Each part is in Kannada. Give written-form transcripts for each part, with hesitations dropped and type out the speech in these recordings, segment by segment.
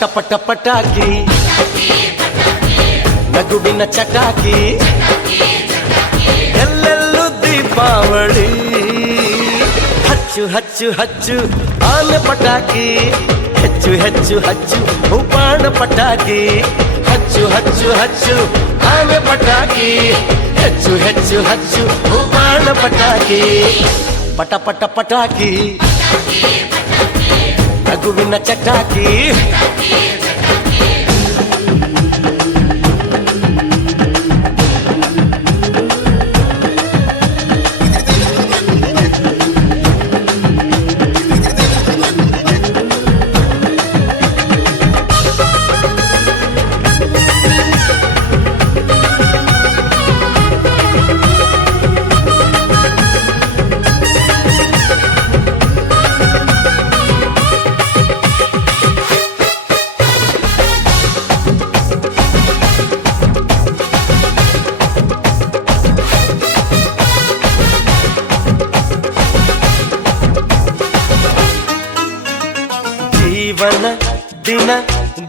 ಪಟ ಪಟ ಪಟಾಕಿ ನಗುವಿನ ಚಟಾಕಿ ಎಲ್ಲೆಲ್ಲೂ ದೀಪಾವಳಿ ಹಚ್ಚು ಹಚ್ಚು ಹಚ್ಚು ಆನೆ ಪಟಾಕಿ ಹೆಚ್ಚು ಹೆಚ್ಚು ಹಚ್ಚು ಬಾಣ ಪಟಾಕಿ ಹಚ್ಚು ಹಚ್ಚು ಹಚ್ಚು ಆನೆ ಪಟಾಕಿ ಹೆಚ್ಚು ಹೆಚ್ಚು ಹಚ್ಚು ಬಾಣ ಪಟಾಕಿ ಪಟ ಪಟ ಪಟಾಕಿ ನಗುವಿನ ಚಟಾಕಿ ಜೀವನ ದಿನ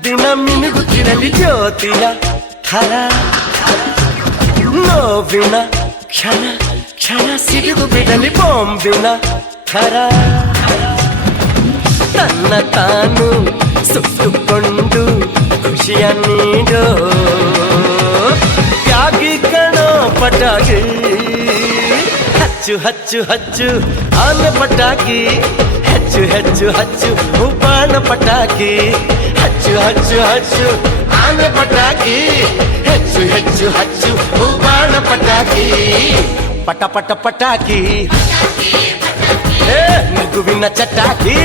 ದಿನ ಮಿನುಗುತ್ತಿರಲಿ ಜ್ಯೋತಿಯ ಥರ ನೋವಿನ ಕ್ಷಣ ಕ್ಷಣ ಸಿಡಿದು ಬಿಡಲಿ ಬಾಂಬಿನ ಥರ ತನ್ನ ತಾನು ಸುಟ್ಟುಕೊಂಡು ಖುಷಿಯ ನೀಡೋ ತ್ಯಾಗಿ ಕಣೋ ಪಟಾಕಿ ಹಚ್ಚು ಹಚ್ಚು ಹಚ್ಚು ಆನೆ ಪಟಾಕಿ ಹೆಚ್ಚು ಹೆಚ್ಚು ಹಚ್ಚು ಬಾಣ ಪಟಾಕಿ ಹಚ್ಚು ಹಚ್ಚು ಹಚ್ಚು ಆನೆ ಪಟಾಕಿ ಹೆಚ್ಚು ಹೆಚ್ಚು ಹಚ್ಚು ಬಾಣ ಪಟಾಕಿ ಪಟ ಪಟ ಪಟಾಕಿ ನಗುವಿನ ಚಟಾಕಿ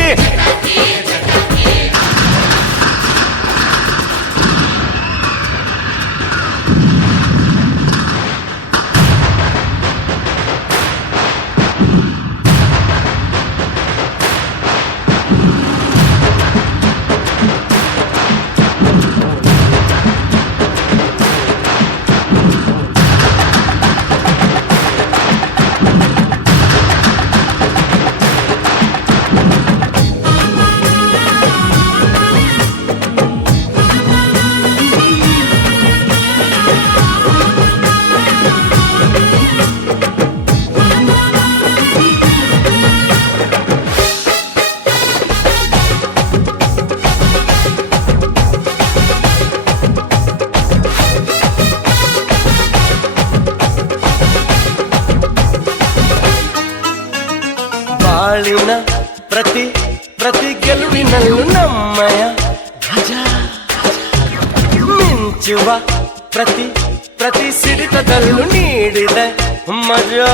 ಬಾಳಿನ ಪ್ರತಿ ಪ್ರತಿ ಗೆಲುವಿನಲ್ಲೂ ನಮ್ಮಯ ಧ್ವಜ ಮಿಂಚುವ ಪ್ರತಿ ಪ್ರತಿ ಸಿಡಿತದಲ್ಲೂ ನೀಡಿದೆ ಮಜಾ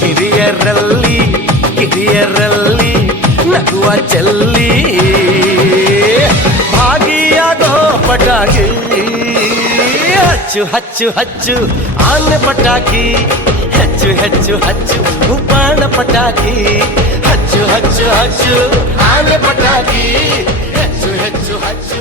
ಹಿರಿಯರಲ್ಲಿ ಹಿರಿಯರಲ್ಲಿ ನಗುವ ಚೆಲ್ಲಿ ಭಾಗಿಯಾಗೋ ಪಟಾಕಿ ಹಚ್ಚು ಹಚ್ಚು ಹಚ್ಚು ಆನೆ ಪಟಾಕಿ ಹೆಚ್ಚು ಹೆಚ್ಚು ಹಚ್ಚು ಬಾಣ ಪಟಾಕಿ ಹಚ್ಚು ಹಚ್ಚು ಹಚ್ಚು ಆನೆ ಪಟಾಕಿ ಹೆಚ್ಚು ಹೆಚ್ಚು ಹಚ್ಚು